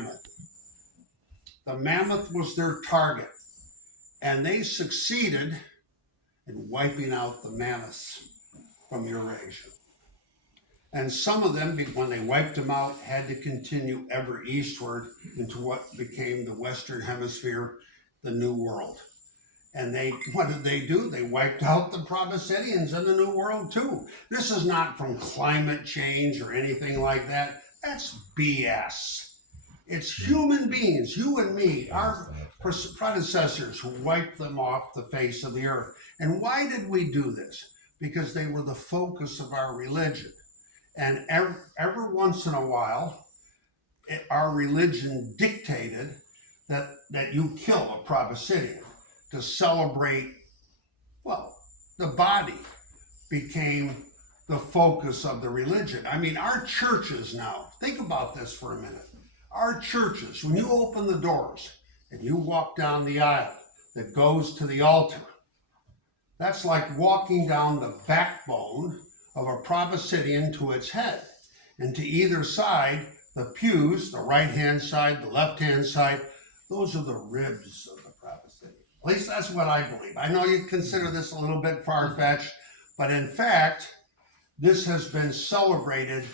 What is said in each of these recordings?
mammoth. The mammoth was their target, and they succeeded in wiping out the mammoths from Eurasia. And some of them, when they wiped them out, had to continue ever eastward into what became the Western Hemisphere, the New World. And what did they do? They wiped out the Proboscideans in the New World too. This is not from climate change or anything like that. That's BS. It's human beings, you and me, our predecessors, who wiped them off the face of the earth. And why did we do this? Because they were the focus of our religion. And every once in a while, our religion dictated that you kill a Proboscidean to celebrate, well, the body became the focus of the religion. I mean, our churches now, think about this for a minute. Our churches, when you open the doors and you walk down the aisle that goes to the altar, that's like walking down the backbone of a Proboscidean to its head. And to either side, the pews, the right-hand side, the left-hand side, those are the ribs of the Proboscidean. At least that's what I believe. I know you consider this a little bit far-fetched, but in fact, this has been celebrated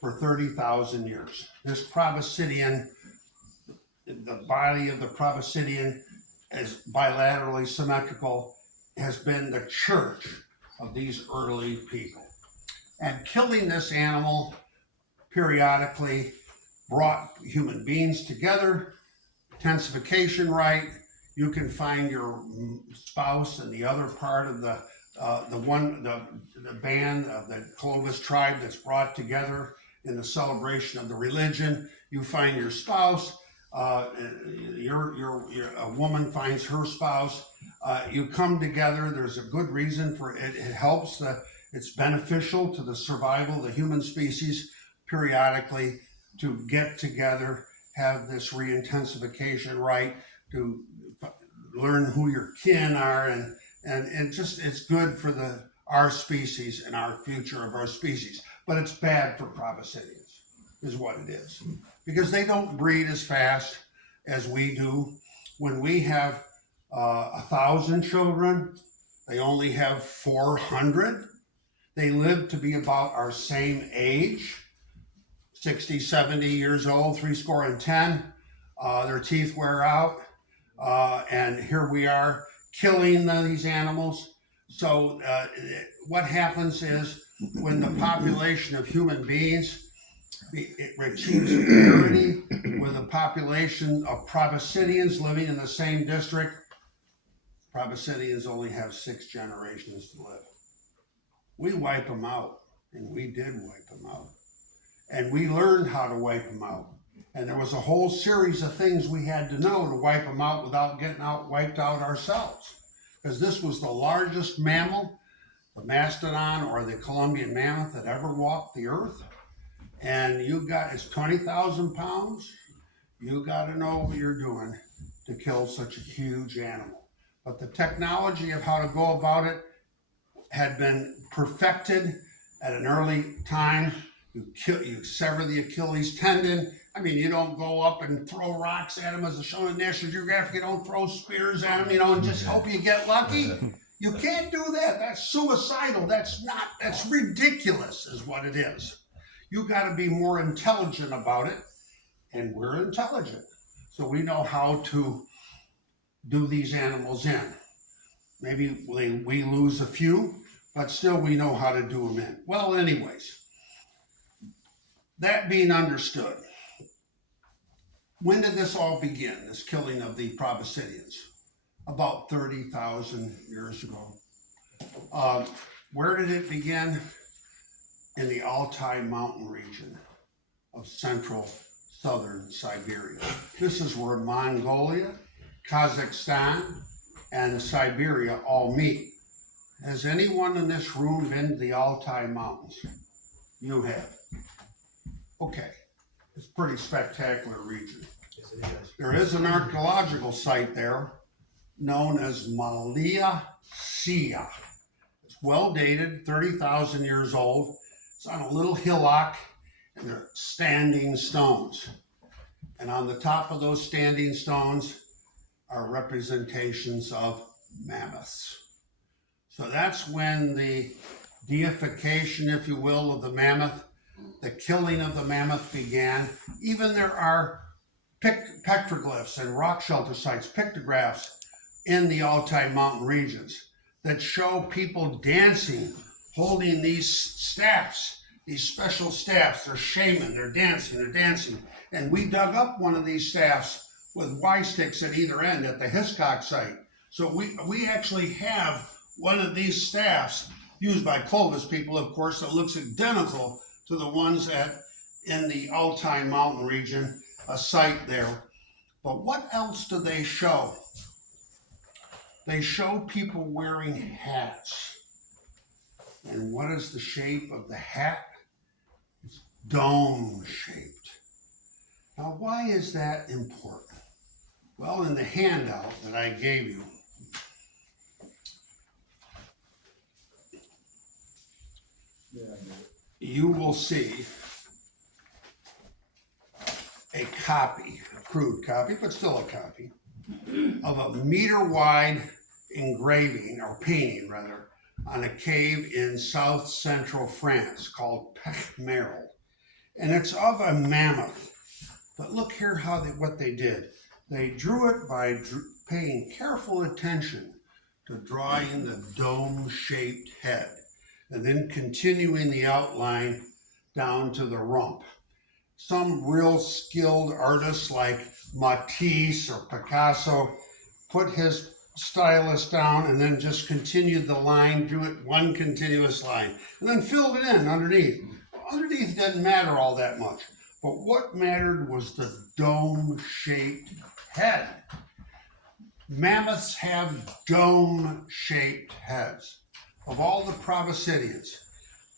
for 30,000 years. This Proboscidean, the body of the Proboscidean is bilaterally symmetrical, has been the church of these early people. And killing this animal periodically brought human beings together. Intensification right. You can find your spouse in the other part of the band of the Clovis tribe that's brought together in the celebration of the religion. You find your spouse. A woman finds her spouse. You come together. There's a good reason for it. It helps it's beneficial to the survival of the human species periodically to get together, have this re-intensification right, to learn who your kin are, and just it's good for our species and our future of our species. But it's bad for Proboscideans, is what it is, because they don't breed as fast as we do. When we have 1,000 children, they only have 400. They live to be about our same age, 60, 70 years old, 70. Their teeth wear out, and here we are killing these animals. So what happens is, when the population of human beings it achieves parity with a population of Proboscideans living in the same district, Proboscideans only have 6 generations to live. We wipe them out, and we did wipe them out. And we learned how to wipe them out. And there was a whole series of things we had to know to wipe them out without getting wiped out ourselves. Because this was the largest mammal, the mastodon or the Columbian mammoth, that ever walked the earth. And it's 20,000 pounds. You got to know what you're doing to kill such a huge animal. But the technology of how to go about it had been perfected at an early time. You sever the Achilles tendon. I mean, you don't go up and throw rocks at them as a shown in National Geographic. You don't throw spears at them, and just hope you get lucky. You can't do that. That's suicidal. That's ridiculous is what it is. You got to be more intelligent about it, and we're intelligent. So we know how to do these animals in. Maybe we lose a few, but still we know how to do them in. Well, anyways, that being understood, when did this all begin, this killing of the Proboscideans? About 30,000 years ago. Where did it begin? In the Altai mountain region of central southern Siberia. This is where Mongolia, Kazakhstan, and Siberia all meet. Has anyone in this room been to the Altai Mountains? You have. Okay. It's a pretty spectacular region. Yes, it is. There is an archaeological site there known as Malia Sia. It's well dated, 30,000 years old. It's on a little hillock, and they're standing stones. And on the top of those standing stones are representations of mammoths. So that's when the deification, if you will, of the mammoth, the killing of the mammoth began. Even there are petroglyphs and rock shelter sites, pictographs in the Altai mountain regions that show people dancing, holding these staffs, these special staffs. They're shaman, they're dancing. And we dug up one of these staffs with Y sticks at either end at the Hiscock site. So we actually have one of these staffs used by Clovis people, of course, that looks identical to the ones in the Altai mountain region, a site there. But what else do they show? They show people wearing hats. And what is the shape of the hat? It's dome-shaped. Now, why is that important? Well, in the handout that I gave you, you will see a copy, a crude copy, but still a copy, of a meter-wide engraving, or painting rather, on a cave in south central France called Pechmerel. And it's of a mammoth. But look here what they did. They drew it by paying careful attention to drawing the dome-shaped head, and then continuing the outline down to the rump. Some real skilled artists like Matisse or Picasso put his stylus down and then just continued the line, drew it one continuous line, and then filled it in underneath. Underneath didn't matter all that much, but what mattered was the dome-shaped head. Mammoths have dome-shaped heads. Of all the proboscideans,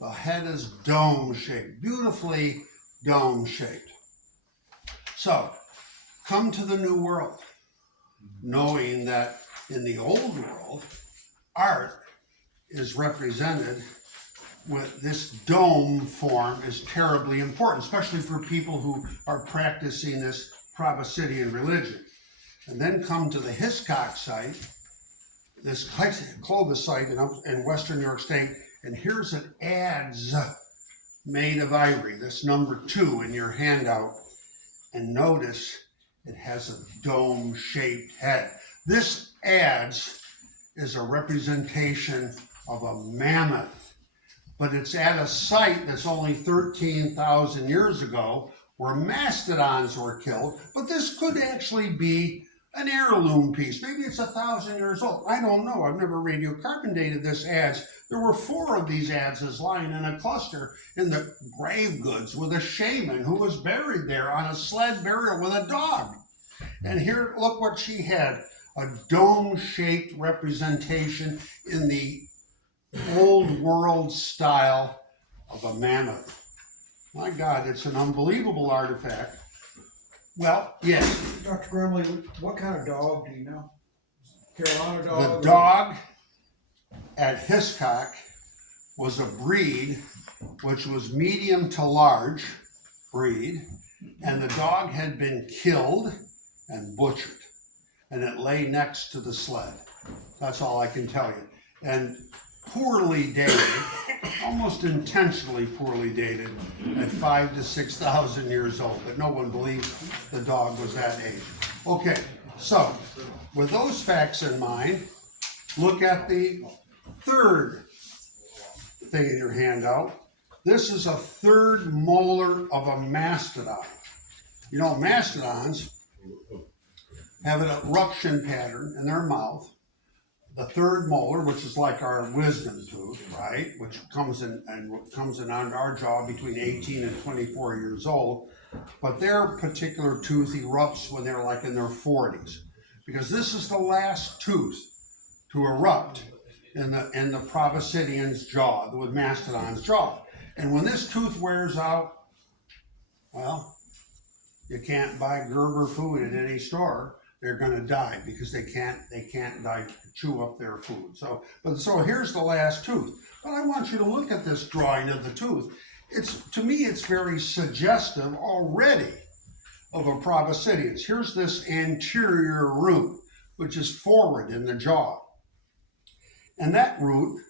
the head is dome-shaped, beautifully dome-shaped. So, come to the new world, knowing that in the old world, art is represented with this dome form is terribly important, especially for people who are practicing this proboscidean religion. And then come to the Hiscock site, this Clovis site in western New York State, and here's an adze made of ivory, this number 2 in your handout. And notice it has a dome-shaped head. This adze is a representation of a mammoth, but it's at a site that's only 13,000 years ago where mastodons were killed, but this could actually be an heirloom piece. Maybe it's 1,000 years old. I don't know. I've never radiocarbon dated this adze. There were 4 of these adzes lying in a cluster in the grave goods with a shaman who was buried there on a sled burial with a dog. And here, look what she had, a dome-shaped representation in the old world style of a mammoth. My God, it's an unbelievable artifact. Well, yes. Dr. Gramley, what kind of dog do you know? Carolina dog? The dog at Hiscock was a breed which was medium to large breed, and the dog had been killed and butchered, and it lay next to the sled. That's all I can tell you. And poorly dated, almost intentionally poorly dated, at 5,000 to 6,000 years old, but no one believed the dog was that age. Okay, so with those facts in mind, look at the third thing in your handout. This is a third molar of a mastodon. You know, mastodons have an eruption pattern in their mouth. The third molar, which is like our wisdom tooth, right, which comes in on our jaw between 18 and 24 years old, but their particular tooth erupts when they're like in their 40s, because this is the last tooth to erupt in the proboscidean's jaw, with mastodon's jaw. And when this tooth wears out, well, you can't buy Gerber food at any store. They're going to die because they can't chew up their food. So here's the last tooth. But I want you to look at this drawing of the tooth. To me, it's very suggestive already of a proboscideans. Here's this anterior root, which is forward in the jaw. And that root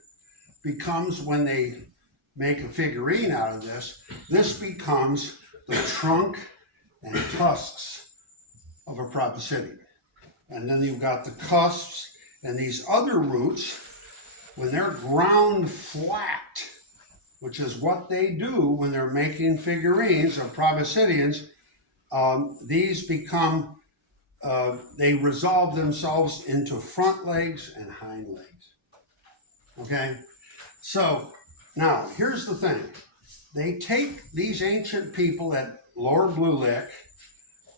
becomes, when they make a figurine out of this becomes the trunk and tusks of a proboscidean. And then you've got the cusps and these other roots, when they're ground flat, which is what they do when they're making figurines of proboscideans, these become, they resolve themselves into front legs and hind legs. Okay? So, now, here's the thing. They take these ancient people at Lower Blue Lick,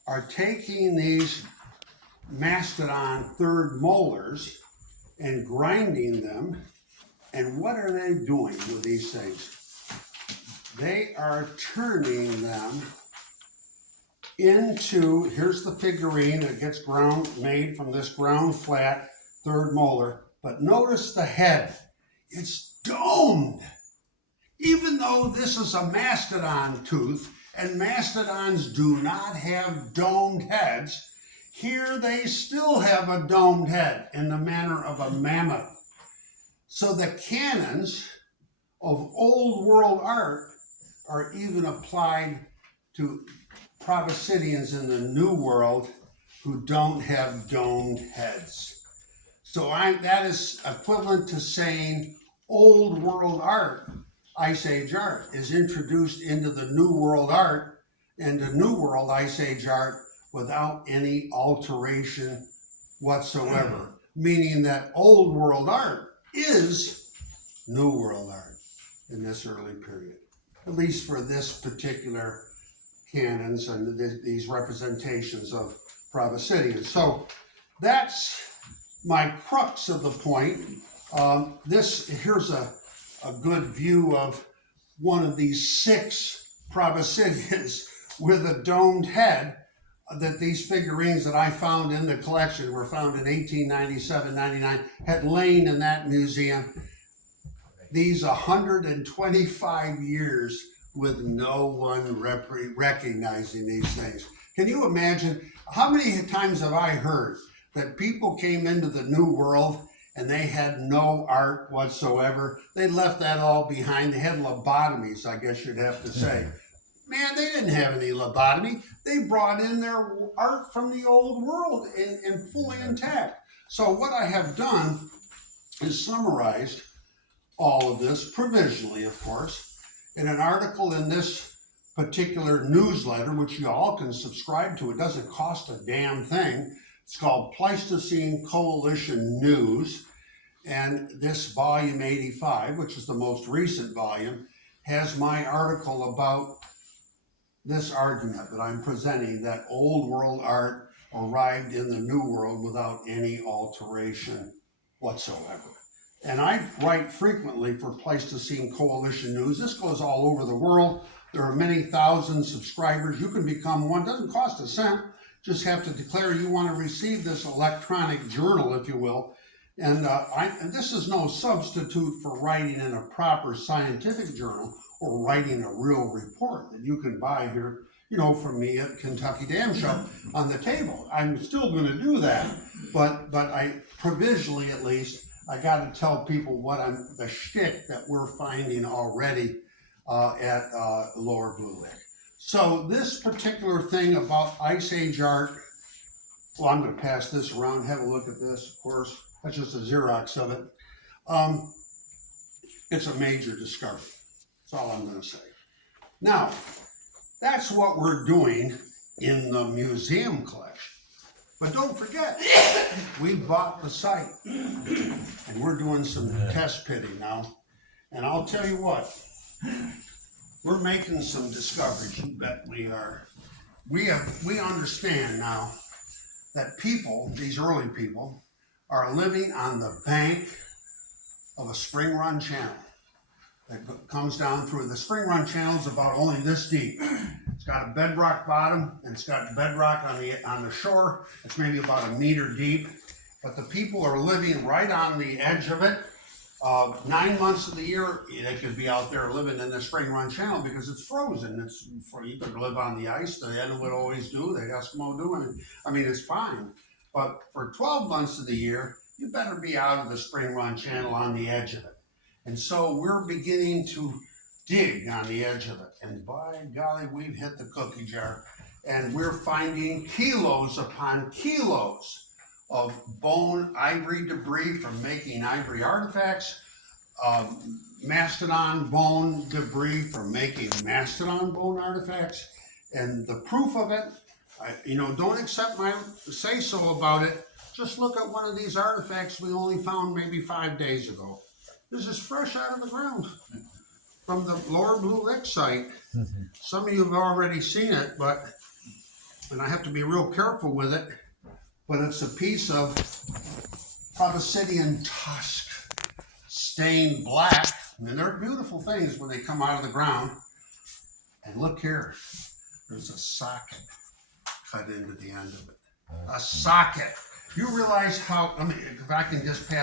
are taking these mastodon third molars and grinding them. And what are they doing with these things? They are turning them into, here's the figurine that gets made from this ground flat third molar. But notice the head. It's domed. Even though this is a mastodon tooth, and mastodons do not have domed heads, here they still have a domed head in the manner of a mammoth. So the canons of old world art are even applied to proboscideans in the New World who don't have domed heads. So that is equivalent to saying old world art, Ice Age art, is introduced into the New World art and the New World Ice Age art without any alteration whatsoever. Meaning that old world art is New World art in this early period, at least for this particular canons and these representations of proboscideans. So that's my crux of the point. Here's a good view of one of these 6 proboscideans with a domed head, that these figurines that I found in the collection were found in 1897, 99, had lain in that museum these 125 years with no one recognizing these things. Can you imagine? How many times have I heard that people came into the New World and they had no art whatsoever? They left that all behind. They had lobotomies, I guess you'd have to say. Man, they didn't have any lobotomy. They brought in their art from the old world and fully intact. So what I have done is summarized all of this, provisionally, of course, in an article in this particular newsletter, which you all can subscribe to. It doesn't cost a damn thing. It's called Pleistocene Coalition News. And this volume 85, which is the most recent volume, has my article about this argument that I'm presenting, that old world art arrived in the New World without any alteration whatsoever. And I write frequently for Pleistocene Coalition News. This goes all over the world. There are many thousand subscribers. You can become one. It doesn't cost a cent. Just have to declare you want to receive this electronic journal, if you will. And this is no substitute for writing in a proper scientific journal or writing a real report that you can buy here, from me at Kentucky Dam Shop on the table. I'm still going to do that, but I provisionally, at least, I got to tell people the shtick that we're finding already at Lower Blue Lick. So this particular thing about Ice Age art, well, I'm going to pass this around, have a look at this, of course. That's just a Xerox of it. It's a major discovery. That's all I'm going to say. Now, that's what we're doing in the museum collection. But don't forget, we bought the site, and we're doing some test pitting now. And I'll tell you what, we're making some discoveries. You bet we are. We understand now that people, these early people, are living on the bank of a spring run channel that comes down through. The spring run channel is about only this deep. It's got a bedrock bottom, and it's got bedrock on the shore. It's maybe about a meter deep, but the people are living right on the edge of it. 9 months of the year, they could be out there living in the spring run channel because it's frozen. You could live on the ice. The Inuit always do. The Eskimo do. And I mean, it's fine. But for 12 months of the year, you better be out of the spring run channel on the edge of it. And so we're beginning to dig on the edge of it. And by golly, we've hit the cookie jar. And we're finding kilos upon kilos of bone ivory debris from making ivory artifacts, mastodon bone debris from making mastodon bone artifacts. And the proof of it, don't accept my say-so about it. Just look at one of these artifacts we only found maybe 5 days ago. This is fresh out of the ground from the Lower Blue Lick site. Some of you have already seen it, and I have to be real careful with it, but it's a piece of Proboscidean tusk stained black. And they're beautiful things when they come out of the ground. And look here, there's a socket cut into the end of it. A socket. You realize how, if I can just pass